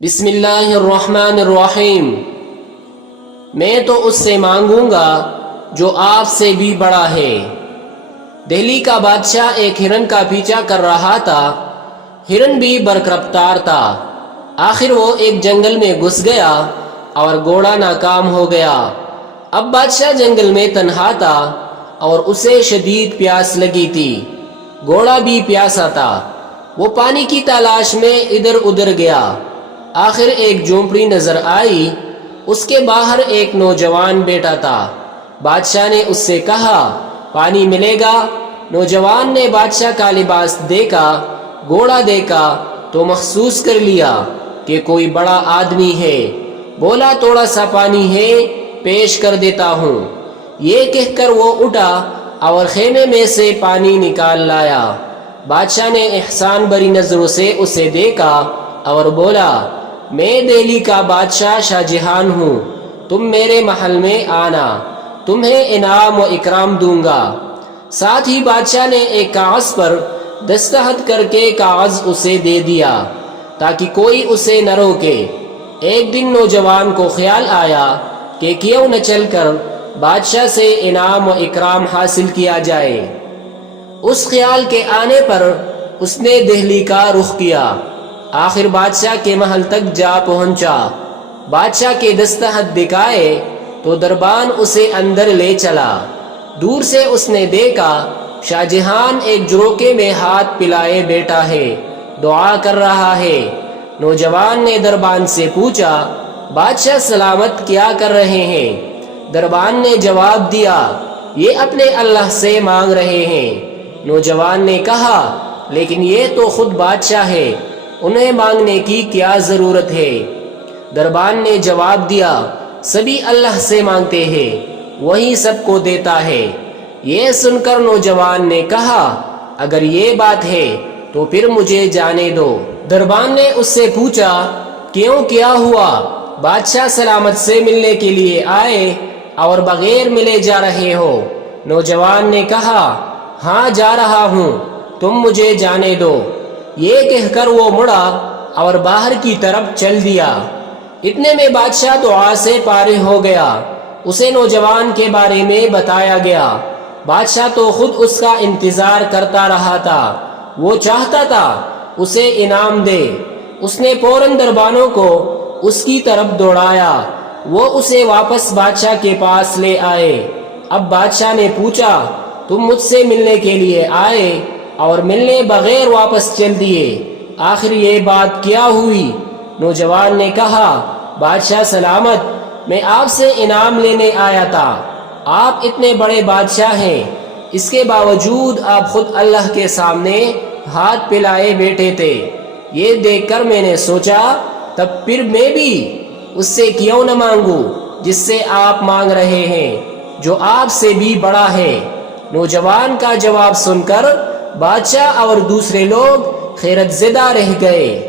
بسم اللہ الرحمن الرحیم۔ میں تو اس سے مانگوں گا جو آپ سے بھی بڑا ہے۔ دہلی کا بادشاہ ایک ہرن کا پیچھا کر رہا تھا۔ ہرن بھی برق رفتار تھا۔ آخر وہ ایک جنگل میں گھس گیا اور گھوڑا ناکام ہو گیا۔ اب بادشاہ جنگل میں تنہا تھا اور اسے شدید پیاس لگی تھی۔ گھوڑا بھی پیاسا تھا۔ وہ پانی کی تلاش میں ادھر ادھر گیا۔ آخر ایک جھونپڑی نظر آئی۔ اس کے باہر ایک نوجوان بیٹھا تھا۔ بادشاہ نے اس سے کہا، پانی ملے گا؟ نوجوان نے بادشاہ کا لباس دیکھا، گھوڑا دیکھا تو محسوس کر لیا کہ کوئی بڑا آدمی ہے۔ بولا، تھوڑا سا پانی ہے، پیش کر دیتا ہوں۔ یہ کہہ کر وہ اٹھا اور خیمے میں سے پانی نکال لایا۔ بادشاہ نے احسان بری نظروں سے اسے دیکھا اور بولا، میں دہلی کا بادشاہ شاہ جہان ہوں، تم میرے محل میں آنا، تمہیں انعام و اکرام دوں گا۔ ساتھ ہی بادشاہ نے ایک کاغذ پر دستخط کر کے کاغذ اسے دے دیا تاکہ کوئی اسے نہ روکے۔ ایک دن نوجوان کو خیال آیا کہ کیوں نہ چل کر بادشاہ سے انعام و اکرام حاصل کیا جائے۔ اس خیال کے آنے پر اس نے دہلی کا رخ کیا۔ آخر بادشاہ کے محل تک جا پہنچا۔ بادشاہ کے دستخط دکھائے تو دربان اسے اندر لے چلا۔ دور سے اس نے دیکھا شاہ جہان ایک جروکے میں ہاتھ پلائے بیٹھا ہے، دعا کر رہا ہے۔ نوجوان نے دربان سے پوچھا، بادشاہ سلامت کیا کر رہے ہیں؟ دربان نے جواب دیا، یہ اپنے اللہ سے مانگ رہے ہیں۔ نوجوان نے کہا، لیکن یہ تو خود بادشاہ ہے، انہیں مانگنے کی کیا ضرورت ہے؟ دربان نے جواب دیا، سبھی اللہ سے مانگتے ہیں، وہی سب کو دیتا ہے۔ یہ سن کر نوجوان نے کہا، اگر یہ بات ہے تو پھر مجھے جانے دو۔ دربان نے اس سے پوچھا، کیوں، کیا ہوا؟ بادشاہ سلامت سے ملنے کے لیے آئے اور بغیر ملے جا رہے ہو؟ نوجوان نے کہا، ہاں جا رہا ہوں، تم مجھے جانے دو۔ یہ کہہ کر وہ مڑا اور باہر کی طرف چل دیا۔ اتنے میں بادشاہ دعا سے فارغ ہو گیا۔ اسے نوجوان کے بارے میں بتایا گیا۔ بادشاہ تو خود اس کا انتظار کرتا رہا تھا، وہ چاہتا تھا اسے انعام دے۔ اس نے فوراً دربانوں کو اس کی طرف دوڑایا۔ وہ اسے واپس بادشاہ کے پاس لے آئے۔ اب بادشاہ نے پوچھا، تم مجھ سے ملنے کے لیے آئے اور ملنے بغیر واپس چل دیے، آخر یہ بات کیا ہوئی؟ نوجوان نے کہا، بادشاہ سلامت، میں آپ سے انعام لینے آیا تھا۔ آپ اتنے بڑے بادشاہ ہیں، اس کے باوجود آپ خود اللہ کے سامنے ہاتھ پھیلائے بیٹھے تھے۔ یہ دیکھ کر میں نے سوچا، تب پھر میں بھی اس سے کیوں نہ مانگوں جس سے آپ مانگ رہے ہیں، جو آپ سے بھی بڑا ہے۔ نوجوان کا جواب سن کر بادشاہ اور دوسرے لوگ حیرت زدہ رہ گئے۔